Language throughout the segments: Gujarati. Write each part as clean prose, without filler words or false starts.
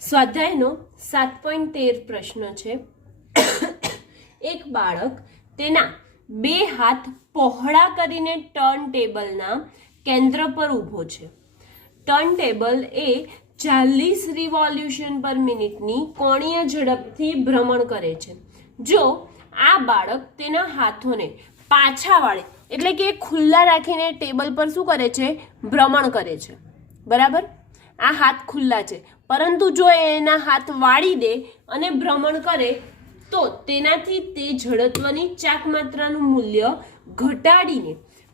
સ્વાધ્યાયનો 7.13 પ્રશ્ન છે. એક બાળક તેના બે હાથ પહોળા કરીને ટર્ન ટેબલના કેન્દ્ર પર ઊભો છે. ટર્ન ટેબલ એ 40 રિવોલ્યુશન પર મિનિટની કોણીય ઝડપથી ભ્રમણ કરે છે. જો આ બાળક તેના હાથોને પાછા વાળે એટલે કે ખુલ્લા રાખીને ટેબલ પર શું કરે છે? ભ્રમણ કરે છે. બરાબર, આ હાથ ખુલ્લા છે, પરંતુ જો એના હાથ વાળી દે અને ભ્રમણ કરે તો તેનાથી તે જડત્વની ચાક માત્રાનું મૂલ્ય ઘટાડીને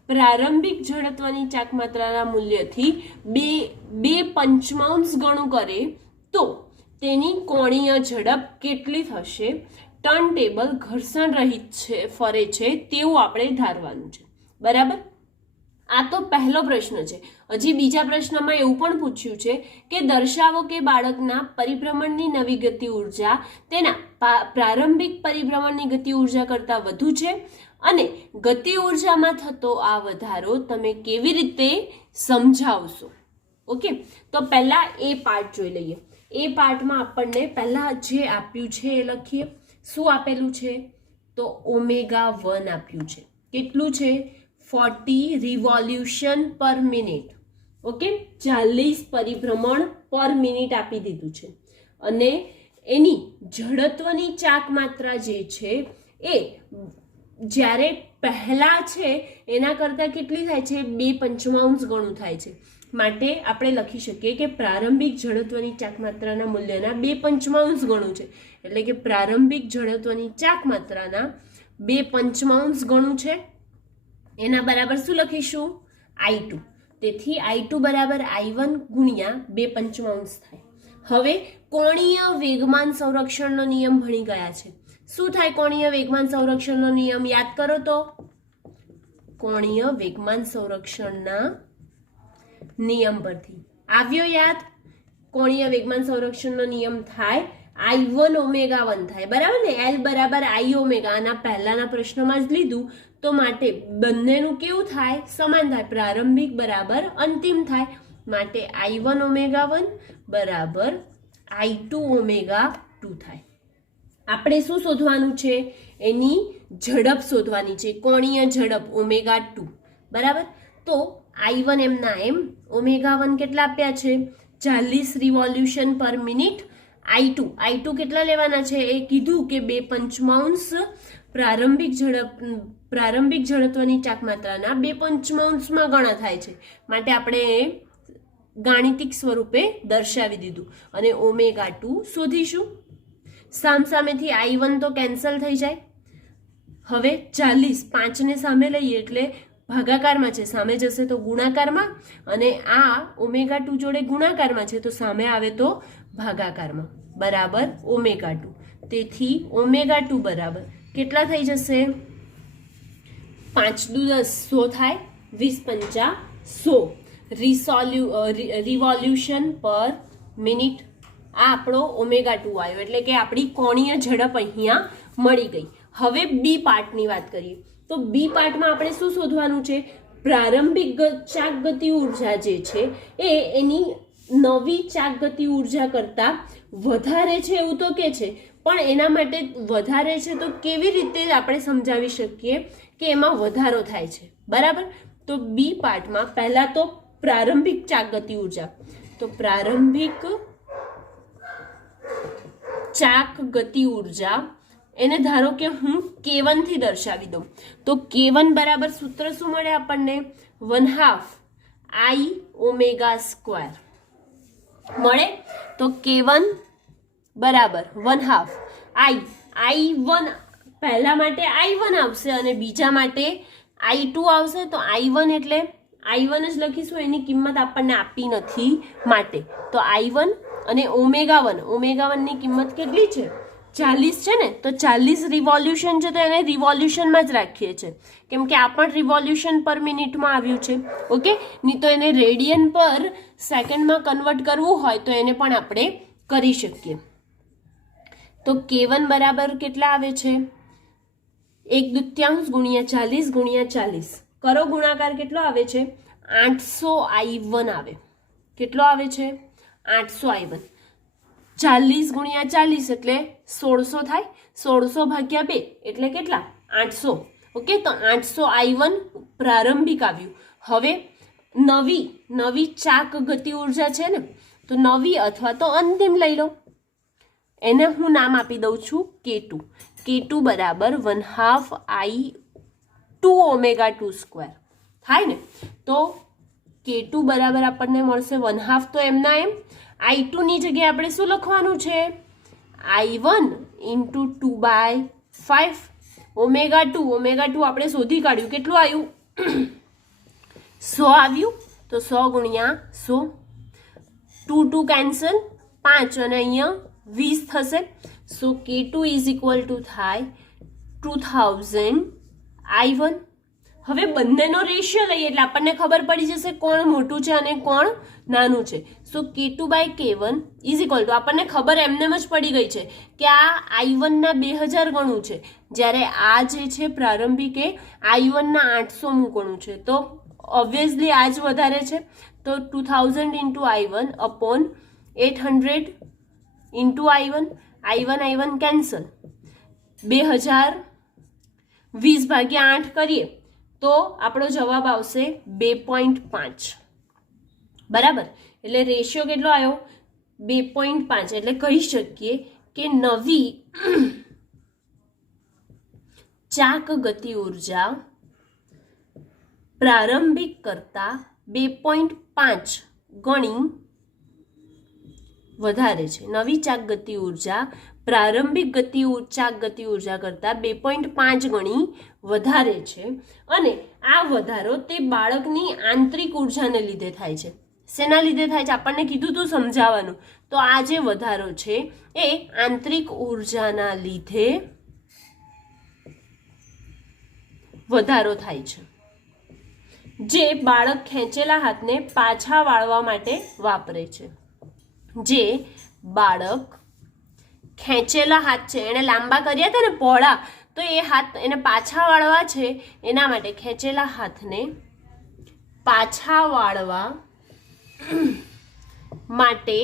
પ્રારંભિક જડત્વની ચાક માત્રાના મૂલ્યથી બે પંચમાંશ ગણું કરે તો તેની કોણીય ઝડપ કેટલી થશે? ટર્ન ટેબલ ઘર્ષણ રહિત છે, ફરે છે તેવું આપણે ધારવાનું છે. બરાબર, આ તો પહેલો પ્રશ્ન છે. હજી બીજા પ્રશ્નમાં એવું પણ પૂછ્યું છે કે દર્શાવો કે બાળકના પરિભ્રમણની નવી ગતિ ઉર્જા તેના પ્રારંભિક પરિભ્રમણની ગતિ ઉર્જા કરતાં વધુ છે અને ગતિ ઉર્જામાં થતો આ વધારો તમે કેવી રીતે સમજાવશો? ઓકે, તો પહેલા એ પાર્ટ જોઈ લઈએ. એ પાર્ટમાં આપણને પહેલા જે આપ્યું છે એ લખીએ. શું આપેલું છે? તો ω1 આપ્યું છે. કેટલું છે? 40 રિવોલ્યુશન પર મિનિટ. ઓકે, 40 પરિભ્રમણ પર મિનિટ આપી દીધું છે અને એની જડત્વની ચાક માત્રા જે છે એ જ્યારે પહેલા છે એના કરતાં કેટલી થાય છે? 2/5 ગણું થાય છે. માટે આપણે લખી શકીએ કે પ્રારંભિક જડત્વની ચાક માત્રાના મૂલ્યના 2/5 ગણું છે. એટલે કે પ્રારંભિક જડત્વની ચાક માત્રાના 2/5 ગણું છે. એના બરાબર શું લખીશું? I2. તેથી I2 બરાબર I1 ગુણ્યા 2/5 થાય. હવે કોણીય વેગમાન સંરક્ષણનો નિયમ ભણી ગયા છે. શું થાય કોણીય વેગમાન સંરક્ષણનો નિયમ? યાદ કરો તો. કોણીય વેગમાન સંરક્ષણના નિયમ પરથી આવ્યો યાદ? કોણીય વેગમાન સંરક્ષણનો નિયમ થાય I1 ω1 થાય. બરાબર ને? L બરાબર I ω. આના પહેલાના પ્રશ્નમાં જ લીધું, તો માટે બંનેનું કેવું થાય? સમાન થાય. પ્રારંભિક બરાબર અંતિમ થાય. માટે I1 ω1 બરાબર I2 ω2 થાય. આપણે શું શોધવાનું છે? એની ઝડપ શોધવાની છે, કોણીય ઝડપ ω2. બરાબર, તો I1 એમના એમ, ω1 કેટલા આપ્યા છે? 40 રિવોલ્યુશન પર મિનિટ. I2 કેટલા લેવાના છે? એ કીધું કે 2/5 પ્રારંભિક જડત્વની ચાક માત્રાના 2/5 ગણા થાય છે. માટે આપણે ગાણિતિક સ્વરૂપે દર્શાવી દીધું અને ω2 શોધીશું. સામસામેથી I1 તો કેન્સલ થઈ જાય. હવે 40 5ને સામે લઈએ એટલે ભાગાકારમાં છે, સામે જશે તો ગુણાકારમાં, અને આ ω2 જોડે ગુણાકારમાં છે તો સામે આવે તો ભાગાકારમાં. બરાબર ω2. તેથી ω2 બરાબર કેટલા થઈ જશે? 5 દુ 10 100 થાય. 20 5 100 રિવોલ્યુશન પર મિનિટ. આ આપણો ω2 આવ્યો, એટલે કે આપણી કોણીય ઝડપ અહીંયા મળી ગઈ. હવે બી પાર્ટની વાત કરીએ તો બી પાર્ટમાં આપણે શું શોધવાનું છે? પ્રારંભિક ચાક ગતિ ઉર્જા જે છે એ એની નવી ચાક ગતિ ઉર્જા કરતાં વધારે છે એવું તો કે છે, પણ એના માટે વધારે છે તો કેવી રીતે આપણે સમજાવી શકીએ કે એમાં વધારો થાય છે? બરાબર, તો બી પાર્ટમાં પહેલા તો પ્રારંભિક ચાક ગતિ ઉર્જા, તો પ્રારંભિક ચાક ગતિ ઉર્જા એને ધારો કે હું K1 થી દર્શાવી દઉં, તો K1 બરાબર સૂત્ર શું મળે આપણને? 1/2 I ω² મળે. તો K1 બરાબર 1/2 I1 પહેલા માટે I1 આવશે અને બીજા માટે I2 આવશે. તો I1 એટલે I1 જ લખીશું, એની કિંમત આપણને આપી નથી માટે. તો I1 અને ω1 ની કિંમત કેટલી છે? 40 છે ને, તો 40 રિવોલ્યુશન છે તો એને રિવોલ્યુશનમાં જ રાખીએ છીએ, કેમ કે આ પણ રિવોલ્યુશન પર મિનિટમાં આવ્યું છે. ઓકે, નહીં તો એને રેડિયન પર સેકન્ડમાં કન્વર્ટ કરવું હોય તો એને પણ આપણે કરી શકીએ. તો K1 બરાબર કેટલા આવે છે? 1/2 ગુણ્યા 40 ગુણ્યા 40. કરો ગુણાકાર, કેટલો આવે છે? 800 I1 આવે. કેટલો આવે છે? 800 I1. 40 ગુણ્યા 40 એટલે 1600 થાય. 1600 ભાગ્યા 2 એટલે કેટલા? 800. ઓકે, તો 800 I1 પ્રારંભિક આવ્યું. હવે નવી ચાક ગતિ ઉર્જા છે ને, તો નવી અથવા તો અંતિમ લઈ લો. એને હું નામ આપી દઉં છું K2. K2 બરાબર 1/2 I2 ઓમેગા 2 સ્ક્વેર થાય ને. તો K2 બરાબર આપણને મળશે 1/2, તો એમના એમ I2 ની જગ્યાએ આપણે શું લખવાનું છે? I1 ઇન્ટુ 2/5 ઓમેગા 2 આપણે શોધી કાઢ્યું. કેટલું આવ્યું? 100 આવ્યું. તો 100 ગુણ્યા 100, 2 કેન્સલ, 5 અને અહીંયા 20 થશે. સો K2 ઇઝ ઇક્વલ ટુ થાય 2000 I1. હવે બંનેનો રેશિયો લઈએ એટલે આપણને ખબર પડી જશે કોણ મોટું છે અને કોણ નાનું છે. સો K2/K1 ઇઝ ઇક્વલ ટુ, આપણને ખબર એમનેમ જ પડી ગઈ છે કે આ I1 ના 2000 ગણું છે, જ્યારે આ જે છે પ્રારંભિક એ I1 ના 800 ગણું છે. તો ઓબ્વિયસલી આ જ વધારે છે. તો 2000 into I1 upon 800 into I1 cancel. 2020 ભાગ્યા 8 કરીએ તો આપણો જવાબ આવશે 2.5. બરાબર, એટલે રેશિયો કેટલો આવ્યો? 2.5. એટલે કહી શકીએ કે નવી ચાક ગતિ ઉર્જા પ્રારંભિક કરતા 2.5 ગણી વધારે છે. નવી ચાક ગતિ ઉર્જા પ્રારંભિક ચાક ગતિ ઉર્જા કરતા 2.5 ગણી વધારે છે. અને આ વધારો તે બાળકની આંતરિક ઉર્જાને લીધે થાય છે. શેના લીધે થાય છે? આપણને કીધું તું સમજાવવાનું. તો આ જે વધારો છે એ આંતરિક ઉર્જાના લીધે વધારો થાય છે, જે બાળક ખેંચેલા હાથને પાછા વાળવા માટે વાપરે છે. જે બાળક ખેંચેલા હાથ છે, એને લાંબા કર્યા હતા ને પહોળા, તો એ હાથ એને પાછા વાળવા છે, એના માટે ખેંચેલા હાથને પાછા વાળવા માટે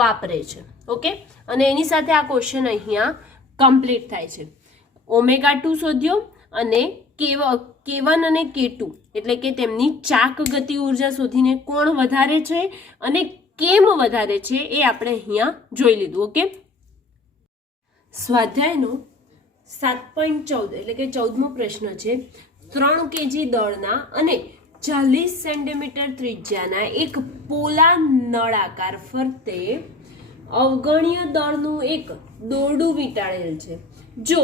વાપરે છે. ઓકે, અને એની સાથે આ ક્વેશ્ચન અહીંયા કમ્પ્લીટ થાય છે. ઓમેગા 2 શોધ્યો અને K1 અને K2 એટલે કે તેમની ચાક ગતિ ઉર્જા શોધીને કોણ વધારે છે અને કેમ વધારે છે એ આપણે અહીંયા જોઈ લીધું. ઓકે, સ્વાધ્યાયનો 7.14 એટલે કે 14મો પ્રશ્ન છે. 3 kg દળના અને 40 સેન્ટીમીટર ત્રિજ્યાના એક પોલા નળાકાર ફરતે અવગણ્ય દળનું એક દોરડું વીંટાળેલ છે. જો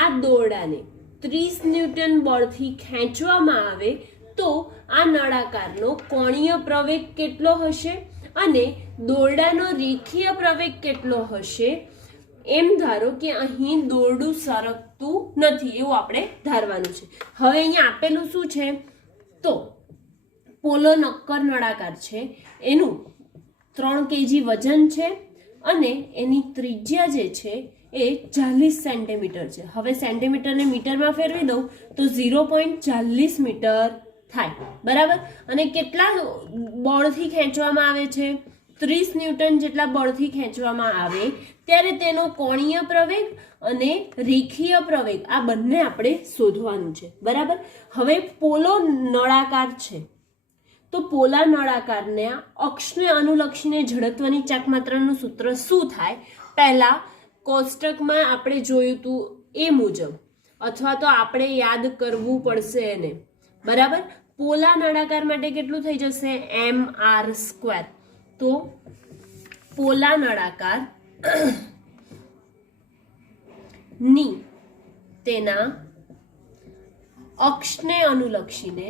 આ દોરડાને 30 ન્યૂટન બળથી ખેંચવામાં આવે તો આ નળાકારનો કોણીય પ્રવેગ કેટલો હશે અને દોરડાનો રેખીય પ્રવેગ કેટલો હશે, એમ ધારો કે અહીં દોરડું સરકતું નથી એવું આપણે ધારવાનું છે. હવે અહીંયા આપેલું શું છે? તો પોલો નક્કર નળાકાર છે, એનું 3 kg વજન છે અને એની ત્રિજ્યા જે છે એ 40 સેન્ટીમીટર છે. હવે સેન્ટીમીટરને મીટરમાં ફેરવી દઉં તો 0.40 મીટર થાય. બરાબર, અને કેટલા બળથી ખેંચવામાં આવે છે? 30 ન્યૂટન જેટલા બળથી ખેંચવામાં આવે ત્યારે તેનો કોણીય પ્રવેગ અને રેખીય પ્રવેગ આ બંને આપણે શોધવાનું છે. બરાબર, હવે પોલો નળાકાર છે, તો પોલા નળાકારને અક્ષને અનુલક્ષીને જડત્વની ચાકમાત્રાનું સૂત્ર શું થાય? પહેલા કોષ્ટકમાં આપણે જોયું હતું એ મુજબ, અથવા તો આપણે યાદ કરવું પડશે એને. બરાબર, પોલા નળાકાર માટે કેટલું થઈ જશે? mr². તો પોલા નળાકાર ની તેના અક્ષને અનુલક્ષીને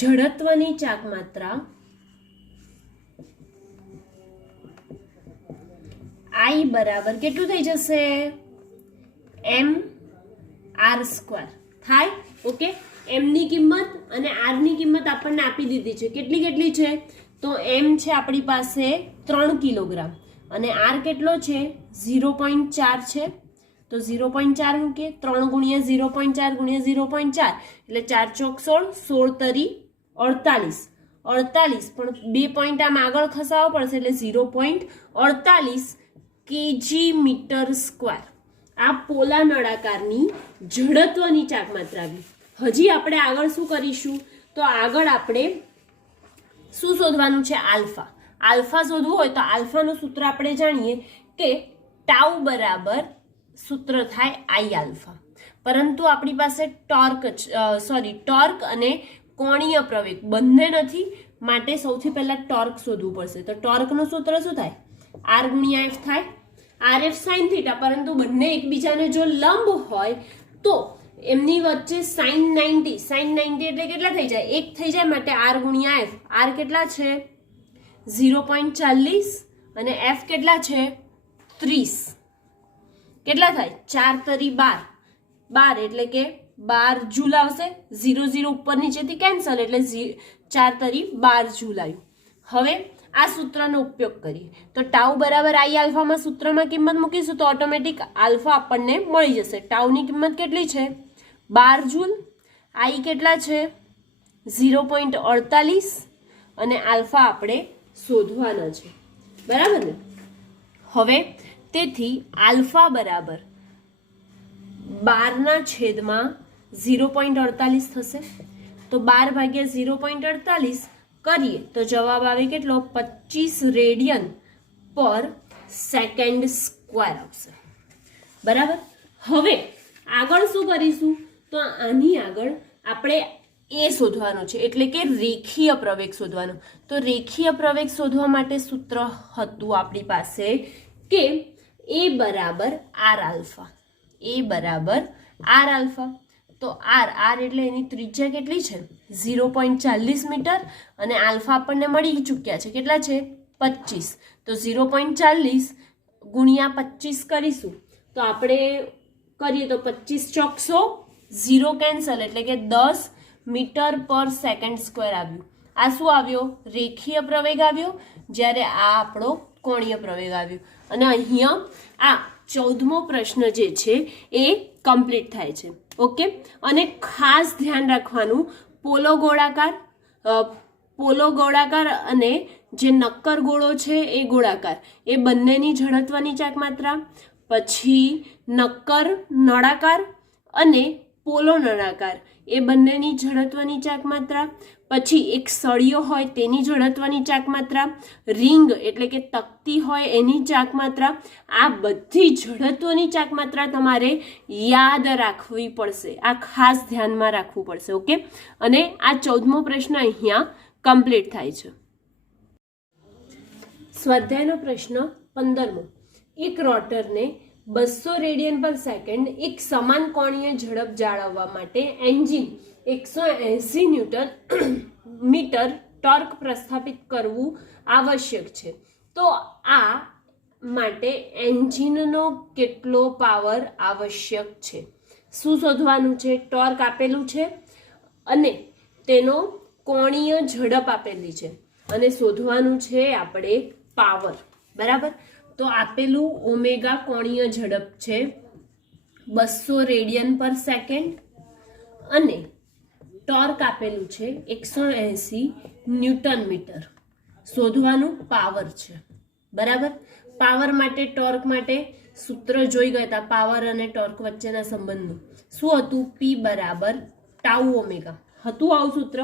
જડત્વની ચાકમાત્રા I બરાબર કેટલું થઈ જશે? mr² થાય. ઓકે, m ની કિંમત અને r ની કિંમત આપણને આપી દીધી છે. કેટલી છે? તો m છે આપણી પાસે 3 કિલોગ્રામ અને r કેટલો છે? 0.4 છે. તો 0.4 મૂકીએ, 3 ગુણ્યા 0.4 ગુણ્યા 0.4 એટલે 4 ચોક 16, 16 તરી 48 પણ 2 પોઈન્ટ આમ આગળ ખસાવવો પડશે એટલે 0.48 kg મીટર સ્ક્વેર આ પોલા નળાકારની જડત્વની ચાકમાત્રા આવી. હજી આપણે આગળ શું કરીશું તો આગળ આપણે શું શોધવાનું છે? આલ્ફા શોધવું હોય તો આલ્ફાનું સૂત્ર આપણે જાણીએ કે ટાઉ બરાબર સૂત્ર થાય આઈ આલ્ફા, પરંતુ આપણી પાસે ટોર્ક અને કોણીય પ્રવેગ બંને નથી, માટે સૌથી પહેલા ટોર્ક શોધવું પડશે. તો ટોર્કનું સૂત્ર શું થાય? આર ગુણ્યા એફ થાય, આર એફ સાઇન થીટા, પરંતુ બંને એકબીજાને જો લંબ હોય તો એમની વચ્ચે સાઇન 90 એટલે કેટલા થઈ જાય? 1 થઈ જાય, માટે આર ગુણ્યા એફ. આર કેટલા છે? 0.40 અને એફ કેટલા છે? 30. કેટલા થાય? 4 તરી 12 એટલે કે 12 જૂલ આવશે. 0 ઉપર નીચેથી કેન્સલ એટલે 4 તરી 12 જૂલ આવ્યું. હવે આ સૂત્રનો ઉપયોગ કરીએ તો ટાઉ બરાબર આઈ આલ્ફામાં સૂત્રમાં કિંમત મૂકીશું તો ઓટોમેટિક આલ્ફા આપણને મળી જશે. ટાઉની કિંમત કેટલી છે? 12 જૂલ. આઈ કેટલા છે? 0.48 અને આલ્ફા આપણે શોધવાના છે, બરાબર ને? હવે તેથી આલ્ફા બરાબર 12/0.48 થશે. તો 12 ભાગ્યા 0.48 કરીએ તો જવાબ આવે કેટલો? 25 રેડિયન પર સેકન્ડ સ્ક્વેર આવશે, બરાબર. હવે આગળ શું કરીશું તો આની આગળ આપણે એ શોધવાનું છે, એટલે કે રેખીય પ્રવેગ શોધવાનો. તો રેખીય પ્રવેગ શોધવા માટે સૂત્ર હતું આપણી પાસે કે એ બરાબર આર આલ્ફા. તો આર એટલે એની ત્રિજ્યા કેટલી છે? 0.40 મીટર અને આલ્ફા આપણને મળી ચૂક્યા છે. કેટલા છે? 25. તો 0.40 ગુણ્યા 25 કરીશું તો આપણે કરીએ તો 25 ચોક 0 કેન્સલ એટલે કે 10 મીટર પર સેકન્ડ સ્ક્વેર આવ્યું. આ શું આવ્યો? રેખીય પ્રવેગ આવ્યો, જ્યારે આ આપણો કોણીય પ્રવેગ આવ્યો. અને અહીંયા આ 14મો પ્રશ્ન જે છે એ કમ્પ્લીટ થાય છે. ઓકે, અને ખાસ ધ્યાન રાખવાનું પોલો ગોળાકાર અને જે નક્કર ગોળો છે એ ગોળાકાર, એ બંનેની જડત્વની ચાકમાત્રા, પછી નક્કર નળાકાર અને પોલો નળાકાર એ બંનેની જડત્વની ચાકમાત્રા, પછી એક સળિયો હોય તેની જડત્વની ચાકમાત્રા, રિંગ એટલે કે તકતી હોય એની ચાકમાત્રા, આ બધી જડત્વની ચાકમાત્રા તમારે યાદ રાખવી પડશે. આ ખાસ ધ્યાનમાં રાખવું પડશે. ઓકે, અને આ 14મો પ્રશ્ન અહીંયા કમ્પ્લીટ થાય છે. સ્વાધ્યાયનો પ્રશ્ન 15મો. એક રોટરને 200 રેડિયન પર સેકન્ડ એક સમાન કોણીય ઝડપ જાળવવા માટે એન્જિન 180 ન્યૂટન મીટર ટોર્ક પ્રસ્થાપિત કરવું આવશ્યક છે. તો આ માટે એન્જિનનો કેટલો પાવર આવશ્યક છે? શું શોધવાનું છે? ટોર્ક આપેલું છે અને તેનો કોણીય ઝડપ આપેલી છે અને શોધવાનું છે આપણે પાવર, બરાબર. તો આપેલું ઓમેગા કોણીય ઝડપ છે 200 રેડિયન પર સેકન્ડ અને ટોર્ક આપેલું છે 180 ન્યૂટન મીટર. શોધવાનું પાવર છે, બરાબર. પાવર માટે ટોર્ક માટે સૂત્ર જોઈ ગયા હતા, પાવર અને ટોર્ક વચ્ચેના સંબંધનું. શું હતું? પી બરાબર ટાઉ ઓમેગા હતું આવું સૂત્ર.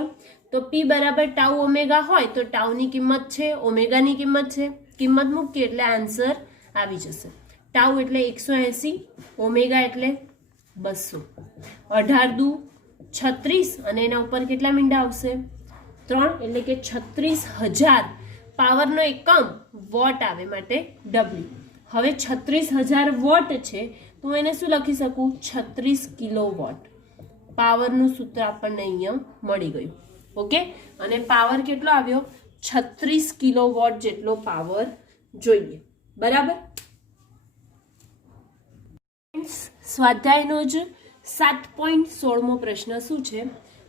તો પી બરાબર ટાઉ ઓમેગા હોય તો ટાઉની કિંમત છે, ઓમેગાની કિંમત છે, કિંમત મૂકીએ એટલે આન્સર આવી જશે. ટાઉ એટલે 180, ઓમેગા એટલે 200. 18 દુ 36 અને એના ઉપર કેટલા મીંડા આવશે? 3 એટલે કે 36,000. પાવરનો એકમ વોટ આવે માટે W. હવે 36,000 વોટ છે તો એને શું લખી શકું? 36 કિલોવોટ. પાવરનું સૂત્ર આપણને અહીંયા મળી ગયું. ઓકે, અને પાવર કેટલો આવ્યો? 36 કિલોવોટ જેટલો પાવર જોઈએ, બરાબર. સ્વાધ્યાયનો જ 7.16મો પ્રશ્ન શું છે?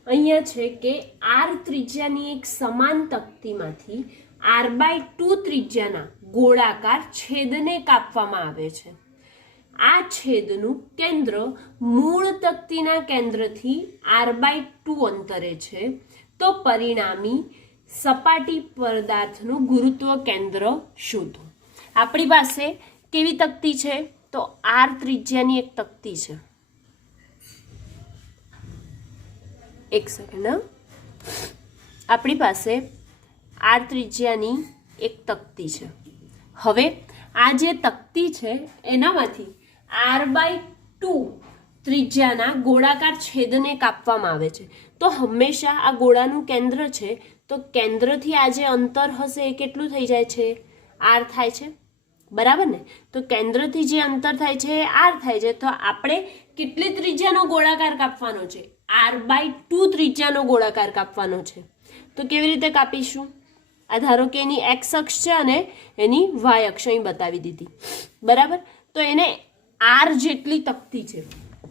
અહીંયા છે કે આર ત્રિજ્યાની એક સમાન તકતીમાંથી r/2 ત્રિજ્યાના ગોળાકાર છેદને કાપવામાં આવે છે. આ છેદનું કેન્દ્ર મૂળ તક્તીના કેન્દ્રથી r/2 અંતરે છે તો પરિણામી સપાટી પદાર્થનું ગુરુત્વ કેન્દ્ર શોધો. આપણી પાસે કેવી તક્તી છે? તો r ત્રિજ્યાની એક તક્તી છે. એક સેકન્ડ, આપણી પાસે r ત્રિજ્યાની એક તક્તી છે. હવે આ જે તક્તી છે એનામાંથી r/2 ત્રિજ્યાના ગોળાકાર છેદને કાપવામાં આવે છે. તો હંમેશા આ ગોળાનું કેન્દ્ર છે તો કેન્દ્રથી આ જે અંતર હશે એ કેટલું થઈ જાય છે? r થાય છે, બરાબર ને? તો કેન્દ્રથી જે અંતર થાય છે એ r થાય છે. તો આપણે કેટલી ત્રિજ્યાનો ગોળાકાર કાપવાનો છે? r/2 ત્રિજ્યાનો ગોળાકાર કાપવાનો છે. તો કેવી રીતે કાપીશું? આ ધારો કે એની x અક્ષ છે અને એની y અક્ષ અહીં બતાવી દીધી, બરાબર? તો એને r જેટલી તક્તી છે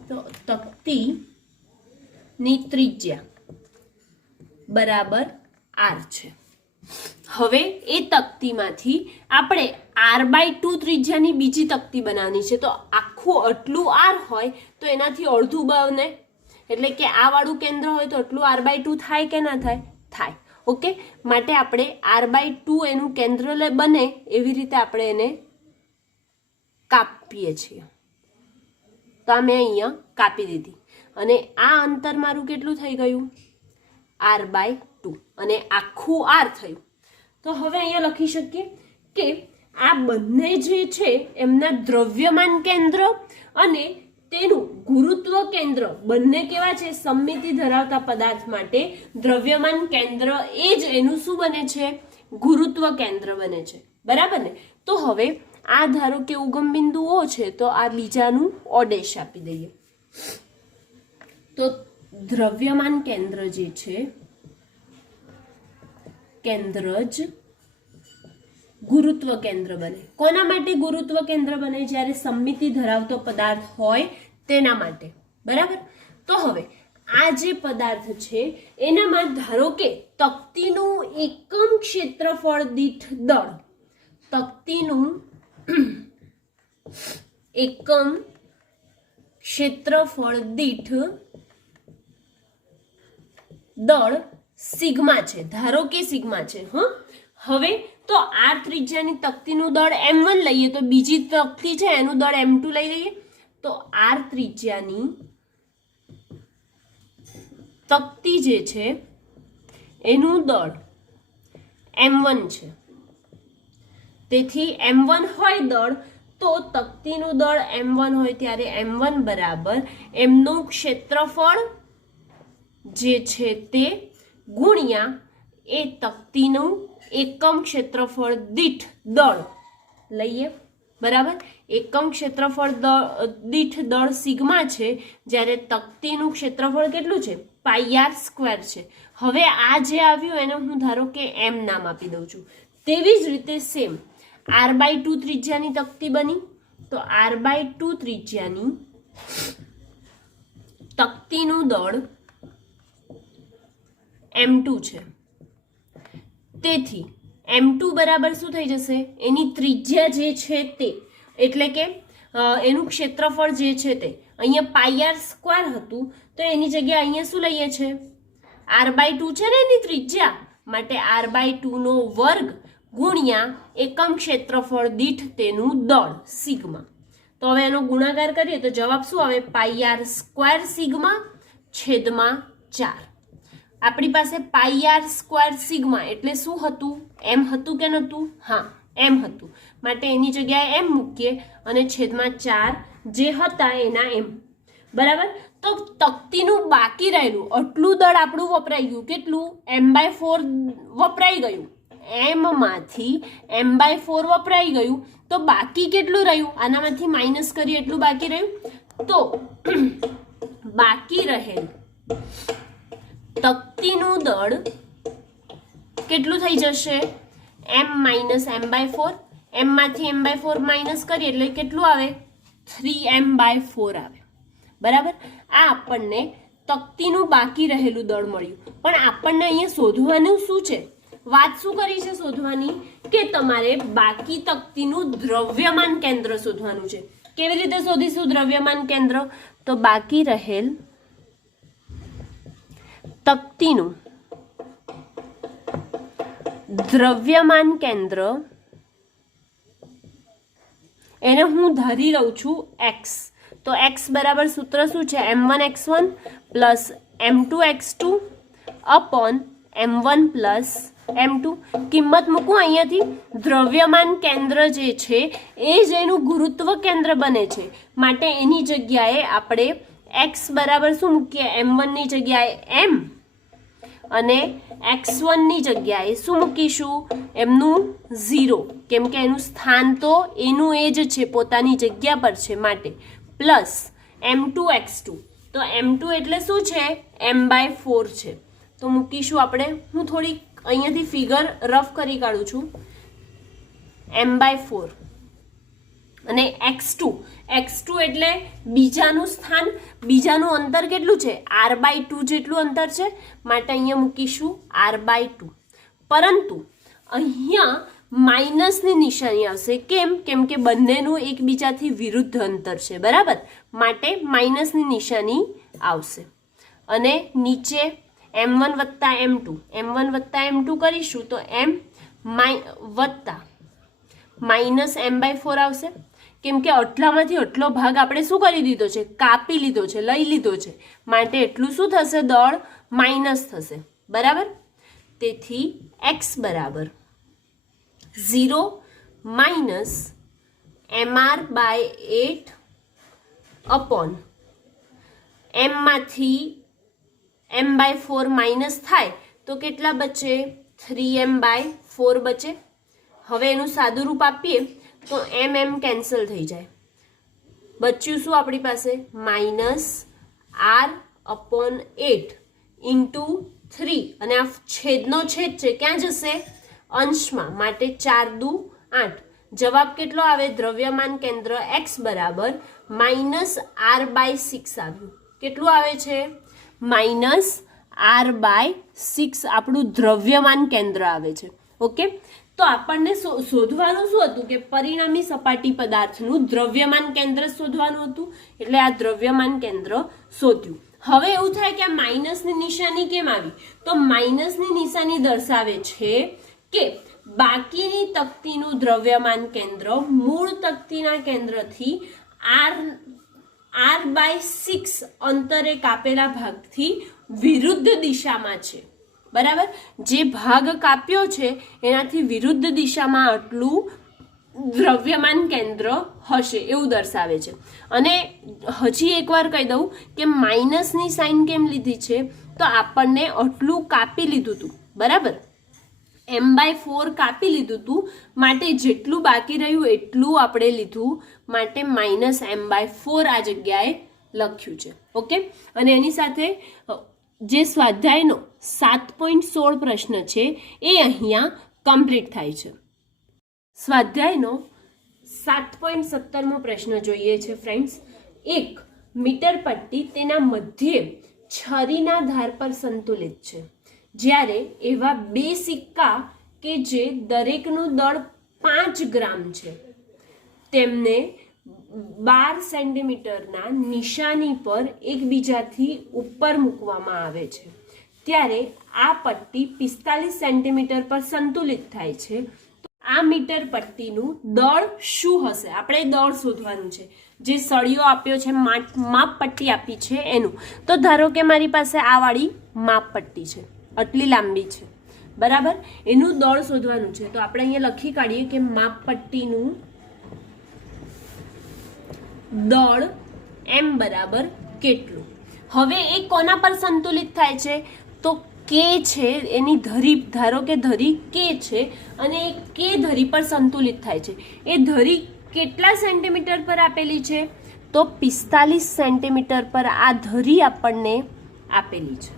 તો તક્તીની ત્રિજ્યા બરાબર r છે. હવે એ તક્તીમાંથી આપણે r/2 ત્રિજ્યાની બીજી તક્તી બનાવવાની છે. તો આખું આટલું r હોય તો એનાથી અડધું બને, એટલે કે આ વાળું કેન્દ્ર હોય તો આટલું r/2 થાય કે ના થાય? થાય. ઓકે, માટે આપણે r/2 એનું કેન્દ્ર બને એવી રીતે આપણે એને કાપીએ છીએ. તો આ મેં અહીંયા કાપી દીધી અને આ અંતર મારું કેટલું થઈ ગયું? r/2 અને આખું r થયું. તો હવે અહીંયા લખી શકીએ કે આ બંને જે છે એમના દ્રવ્યમાન કેન્દ્ર અને તેનું ગુરુત્વ કેન્દ્ર બંને કેવા છે? સમમિતિ ધરાવતા પદાર્થ માટે દ્રવ્યમાન કેન્દ્ર એ જ એનું શું બને છે? ગુરુત્વ કેન્દ્ર બને છે, બરાબર ને? તો હવે આ ધારો કે ઉગમ બિંદુઓ છે તો આ બીજાનું ઓડેશ આપી દઈએ. તો દ્રવ્યમાન કેન્દ્ર જે છે કેન્દ્ર જ ગુરુત્વ કેન્દ્ર બને. કોના માટે ગુરુત્વ કેન્દ્ર બને? જ્યારે સમમિતિ ધરાવતો પદાર્થ હોય તેના માટે, બરાબર? તો હવે આ જે પદાર્થ છે એનામાં ધારો કે તક્તીનું એકમ ક્ષેત્રફળ દીઠ દળ, તક્તીનું એકમ ક્ષેત્રફળ દીઠ દળ સિગ્મા છે. ધારો કે સિગ્મા છે. હવે તો r ત્રિજ્યાની તક્તીનું દળ m1 લઈએ તો બીજી તક્તી છે એનું દળ m2 લઈ લઈએ. તો r ત્રિજ્યાની તક્તી જે છે એનું દળ m1 છે. તેથી m1 હોય દળ તો તક્તીનું દળ m1 હોય ત્યારે m1 બરાબર એમનું ક્ષેત્રફળ જે છે તે ગુણ્યા એ તક્તીનું એકમ ક્ષેત્રફળ દીઠ દળ લઈએ, બરાબર? એકમ ક્ષેત્રફળ દીઠ દળ સિગ્મા છે જ્યારે તક્તીનું ક્ષેત્રફળ કેટલું છે? πr² છે. હવે આ જે આવ્યું એને હું ધારો કે m નામ આપી દઉં છું. તેવી જ રીતે સેમ r/2 ત્રિજ્યાની તક્તી બની. તો r/2 ત્રિજ્યાની તક્તીનું દળ m2 છે. તેથી m2 બરાબર શું થઈ જશે? એની ત્રિજ્યા જે છે તે, એટલે કે એનું ક્ષેત્રફળ જે છે તે અહીંયા πr² હતું તો એની જગ્યાએ અહીંયા શું લઈએ છે? r/2 છે ને એની ત્રિજ્યા, માટે r/2 નો વર્ગ ગુણ્યા એકમ ક્ષેત્રફળ દીઠ તેનું દળ સિગ્મા. તો હવે એનો ગુણાકાર કરીએ તો જવાબ શું આવે? πr² સિગ્મા છેદમાં 4. આપણી પાસે πr² સિગ્મા એટલે શું હતું? m હતું કે નહોતું? હા, m હતું. માટે એની જગ્યાએ m મૂકીએ અને છેદમાં 4 જે હતા એના m, બરાબર? તો તક્તીનું બાકી રહેલું આટલું દળ આપણું વપરાઈ ગયું. કેટલું? m/4 વપરાઈ ગયું. m માંથી m/4 વપરાઈ ગયું તો બાકી કેટલું રહ્યું? આનામાંથી માઇનસ કરીએ એટલું બાકી રહ્યું. તો બાકી રહેલ તક્તીનું દળ કેટલું થઈ જશે? m - m/4. m માંથી m/4 માઇનસ કરીએ એટલે કેટલું આવે? 3m/4 આવે, બરાબર? આ આપણને તક્તીનું બાકી રહેલું દળ મળ્યું. પણ આપણને અહીંયા શોધવાનું શું છે? વાત શું કરી છે શોધવાની? કે તમારે બાકી તક્તીનું દ્રવ્યમાન કેન્દ્ર શોધવાનું છે. કેવી રીતે શોધીશું દ્રવ્યમાન કેન્દ્ર? તો બાકી રહેલ તક્તીનું દ્રવ્યમાન કેન્દ્ર એને હું ધારી લઉં છું x. તો x બરાબર સૂત્ર શું છે? m1x1 plus m2x2 upon m1 plus m2. કિંમત મૂકું અહીંયાથી. દ્રવ્યમાન કેન્દ્ર જે છે એ જ એનું ગુરુત્વ કેન્દ્ર બને છે, માટે એની જગ્યાએ આપણે x બરાબર શું મૂકીએ? m1 ની જગ્યાએ m અને x1 ની જગ્યાએ શું મૂકીશું? એમનું 0, કેમ કે એનું સ્થાન તો એનું એ જ છે, પોતાની જગ્યા પર છે, માટે પ્લસ m2x2. તો m2 એટલે શું છે? m/4 છે. તો મૂકીશું આપણે. હું થોડી અહીંયાથી ફિગર રફ કરી કાઢું છું. m/4 અને x2 એટલે બીજાનું સ્થાન, બીજાનું અંતર કેટલું છે? r/2 જેટલું અંતર છે, માટે અહીંયા મૂકીશું r/2. પરંતુ અહીંયા માઇનસની નિશાની આવશે. કેમ કે બંનેનું એકબીજાથી વિરુદ્ધ અંતર છે, બરાબર, માટે માઇનસની નિશાની આવશે. અને નીચે m1 વત્તા m2 કરીશું તો m વત્તા માઇનસ m/4 આવશે. કેમ કે આટલામાંથી આટલો ભાગ આપણે શું કરી દીધો છે? કાપી લીધો છે, લઈ લીધો છે, માટે એટલું શું થશે? દળ માઇનસ થશે, બરાબર. તેથી x બરાબર 0 માઇનસ mr/8 અપોન m માંથી m/4 માઇનસ થાય તો કેટલા બચે? 3m/4 બચે. હવે એનું સાદું રૂપ આપીએ તો m કેન્સલ થઈ જાય. બચ્યું શું આપણી પાસે? માઇનસ r/8 ઇન્ટુ 3, અને આ છેદનો છેદ છે, ક્યાં જશે? અંશમાં, માટે 4 દુ 8. જવાબ કેટલો આવે? દ્રવ્યમાન કેન્દ્ર x બરાબર માઇનસ r/6 આવ્યું. કેટલું આવે છે? માઇનસ r/6 આપણું દ્રવ્યમાન કેન્દ્ર આવે છે. ઓકે, તો આપણને શોધવાનું શું હતું? કે પરિણામી સપાટી પદાર્થનું દ્રવ્યમાન કેન્દ્ર શોધવાનું હતું, એટલે આ દ્રવ્યમાન કેન્દ્ર શોધ્યું. હવે એવું થાય કે આ માઇનસની નિશાની કેમ આવી? તો માઇનસની નિશાની દર્શાવે છે કે બાકીની તક્તીનું દ્રવ્યમાન કેન્દ્ર મૂળ તક્તીના કેન્દ્રથી r/6 અંતરે કાપેલા ભાગથી વિરુદ્ધ દિશામાં છે, બરાબર. જે ભાગ કાપ્યો છે એનાથી વિરુદ્ધ દિશામાં આટલું દ્રવ્યમાન કેન્દ્ર હશે એવું દર્શાવે છે. અને હજી એકવાર કહી દઉં કે માઇનસની સાઇન કેમ લીધી છે? તો આપણને આટલું કાપી લીધું હતું, બરાબર, m/4 કાપી લીધું હતું, માટે જેટલું બાકી રહ્યું એટલું આપણે લીધું, માટે માઇનસ m/4 આ જગ્યાએ લખ્યું છે. ઓકે, અને એની સાથે જે સ્વાધ્યાયનો 7.16 પ્રશ્ન છે એ અહીંયા કમ્પ્લીટ થાય છે. સ્વાધ્યાયનો 7.17મો પ્રશ્ન જોઈએ છે ફ્રેન્ડ્સ. એક મીટર પટ્ટી તેના મધ્યે છરીના ધાર પર સંતુલિત છે, જ્યારે એવા બે સિક્કા કે જે દરેકનું દળ 5 ગ્રામ છે તેમને 12 સેન્ટીમીટરના નિશાની પર એકબીજાથી ઉપર મૂકવામાં આવે છે, ત્યારે આ પટ્ટી 45 સેન્ટીમીટર પર સંતુલિત થાય છે. તો આ મીટર પટ્ટીનું દળ શું હશે? આપણે દળ શોધવાનું છે. જે સળિયો આપ્યો છે, માપ પટ્ટી આપી છે એનું. તો ધારો કે મારી પાસે આ વાળી માપ પટ્ટી છે, આટલી લાંબી છે, બરાબર. એનું દળ શોધવાનું છે. તો આપણે અહીંયા લખી કાઢીએ કે માપ પટ્ટીનું દળ m બરાબર કેટલું. હવે એ કોના પર સંતુલિત થાય છે? તો કે છે એની ધરી, ધારો કે ધરી કે છે અને એ કે ધરી પર સંતુલિત થાય છે. એ ધરી કેટલા સેન્ટીમીટર પર આપેલી છે? તો 45 સેન્ટીમીટર પર આ ધરી આપણને આપેલી છે,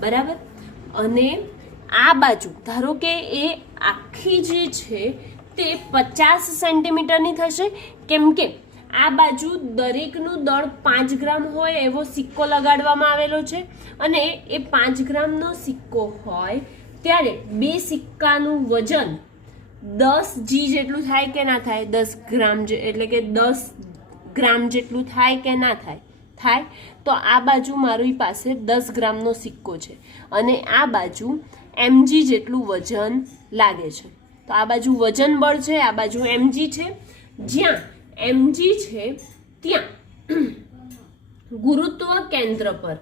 બરાબર. અને આ બાજુ ધારો કે એ આખી જે છે તે 50 સેન્ટીમીટરની થશે, કેમ કે આ બાજુ દરેકનું દળ 5 ગ્રામ હોય એવો સિક્કો લગાડવામાં આવેલો છે, અને એ 5 ગ્રામનો સિક્કો હોય ત્યારે બે સિક્કાનું વજન 10 g જેટલું થાય કે ના થાય? 10 ગ્રામ, એટલે કે 10 ગ્રામ જેટલું થાય કે ના થાય? થાય. તો આ બાજુ મારી પાસે 10 ગ્રામનો સિક્કો છે અને આ બાજુ mg જેટલું વજન લાગે છે. તો આ બાજુ વજન બળ છે, આ બાજુ mg છે. જ્યાં mg છે ત્યાં ગુરુત્વ કેન્દ્ર પર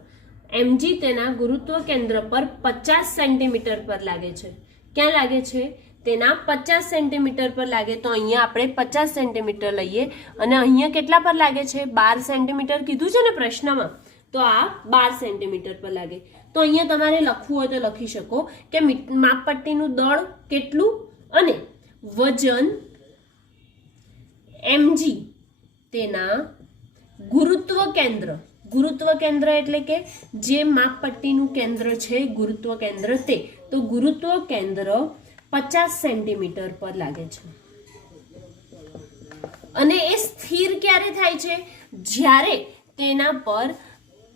mg તેના ગુરુત્વ કેન્દ્ર પર 50 સેન્ટીમીટર પર લાગે છે. ક્યાં લાગે છે? તેના 50 સેન્ટીમીટર પર લાગે. તો અહીંયા આપણે 50 સેન્ટીમીટર લઈએ અને અહીંયા કેટલા પર લાગે છે? 12 સેન્ટીમીટર કીધું છે ને પ્રશ્નમાં. તો આ 12 સેન્ટીમીટર પર લાગે. તો અહીંયા તમારે લખવું હોય તો લખી શકો કે માપપટ્ટીનું દળ કેટલું અને વજન mg તેના ગુરુત્વ કેન્દ્ર એટલે કે જે માપપટ્ટીનું કેન્દ્ર છે ગુરુત્વ કેન્દ્ર તે. તો ગુરુત્વ કેન્દ્ર 50 સેન્ટીમીટર પર લાગે છે. અને એ સ્થિર ક્યારે થાય છે? જ્યારે તેના પર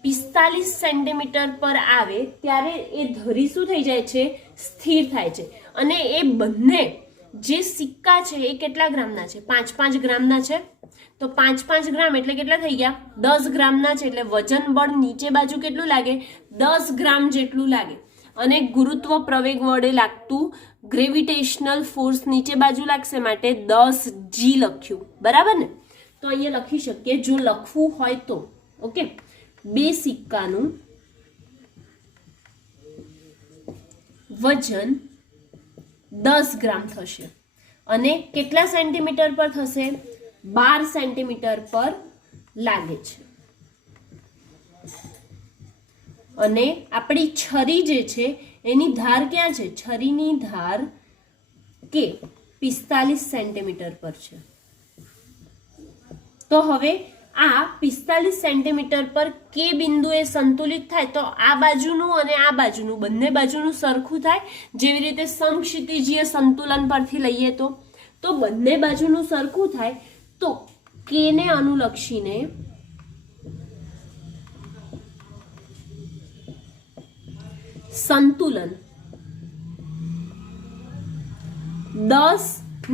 45 સેન્ટીમીટર પર આવે ત્યારે એ ધરી શું થઈ જાય છે? સ્થિર થાય છે. અને એ બંને જે સિક્કા છે એ કેટલા ગ્રામના છે? 5-5 ગ્રામના છે. તો 5-5 ગ્રામ એટલે કેટલા થઈ ગયા? 10 ગ્રામના છે. એટલે વજન બળ નીચે બાજુ કેટલું લાગે? 10 ગ્રામ જેટલું લાગે. અને ગુરુત્વ પ્રવેગ વડે લાગતું ગ્રેવિટેશનલ ફોર્સ નીચે બાજુ લાગશે માટે 10g લખ્યું. બરાબર ને? તો અહીંયા લખી શકીએ જો લખવું હોય તો. ઓકે, બે સિક્કાનું વજન 10 ગ્રામ થશે અને કેટલા સેન્ટીમીટર પર થશે? 12 સેન્ટીમીટર પર લાગે છે. અને આપણી છરી જે છે એની ધાર ક્યાં છે? છરીની ધાર કે 45 સેન્ટીમીટર પર છે. તો હવે આ 45 સેન્ટીમીટર પર કે બિંદુએ સંતુલિત થાય તો આ બાજુનું અને આ બાજુનું બંને બાજુનું સરખું થાય. જેવી રીતે સમક્ષિતિજીય સંતુલન પરથી લઈએ તો બંને બાજુનું સરખું થાય. તો કે ને અનુલક્ષીને સંતુલન 10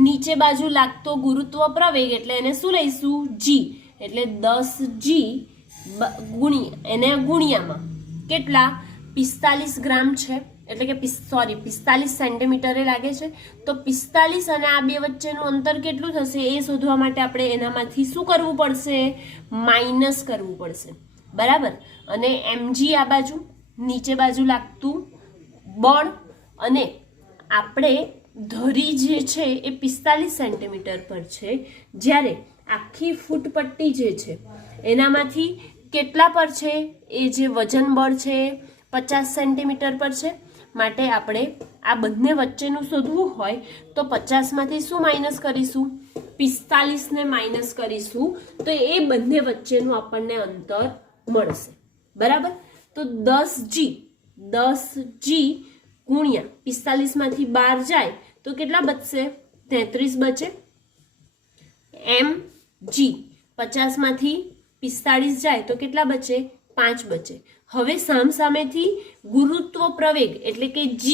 નીચે બાજુ લાગતો ગુરુત્વ પ્રવેગ એટલે એને શું લઈશું? g. એટલે 10g એને ગુણ્યામાં કેટલા? 45 ગ્રામ છે એટલે કે 45 સેન્ટીમીટરે લાગે છે. તો 45 અને આ બે વચ્ચેનું અંતર કેટલું થશે એ શોધવા માટે આપણે એનામાંથી શું કરવું પડશે? માઇનસ કરવું પડશે. બરાબર. અને mg આ બાજુ નીચે બાજુ લાગતું બળ અને આપણે ધરી જે છે એ 45 સેન્ટીમીટર પર છે. જ્યારે આખી ફૂટપટ્ટી જે છે એનામાંથી કેટલા પર છે? એ જે વજન બળ છે 50 સેન્ટીમીટર પર છે. માટે આપણે આ બંને વચ્ચેનું શોધવું હોય તો 50 માંથી શું માઇનસ કરીશું? 45 ને માઇનસ કરીશું તો એ બંને વચ્ચેનું આપણને અંતર મળશે. બરાબર. તો 10g ગુણ્યા 45 માંથી 12 જાય તો કેટલા બચશે? 33 બચે. mg 50 માંથી 45 જાય તો કેટલા બચે? 5 બચે. હવે સામસામેથી ગુરુત્વ પ્રવેગ એટલે કે g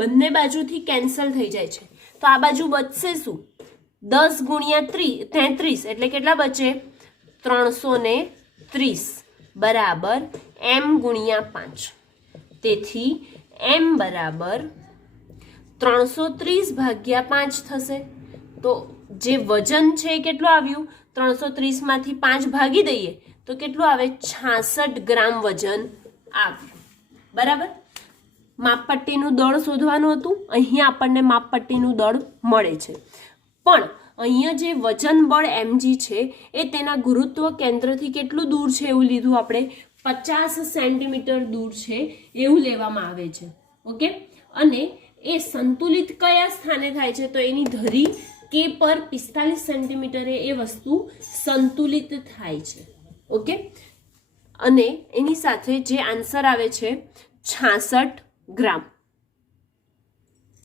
બંને બાજુથી કેન્સલ થઈ જાય છે. તો આ બાજુ બચશે શું? 10 ગુણ્યા 33 એટલે કેટલા બચે? 330 બરાબર m ગુણ્યા 5. તેથી m બરાબર 330 ભાગ્યા 5 થશે. તો જે વજન છે એ કેટલું આવ્યું? 330 માંથી 5 ભાગી દઈએ તો કેટલું આવે? 66 ગ્રામ વજન આવ્યું. બરાબર. માપપટ્ટીનું દળ શોધવાનું હતું. અહીંયા આપણને માપપટ્ટીનું દળ મળે છે. પણ અહીંયા જે વજન બળ mg છે એ તેના ગુરુત્વ કેન્દ્રથી કેટલું દૂર છે એવું લીધું આપણે? 50 સેન્ટીમીટર દૂર છે એવું લેવામાં આવે છે. ઓકે. અને એ સંતુલિત કયા સ્થાને થાય છે? તો એની ધરી કે પર 45 સેન્ટીમીટરે એ વસ્તુ સંતુલિત થાય છે. ઓકે. અને એની સાથે જે આન્સર આવે છે 66 ગ્રામ.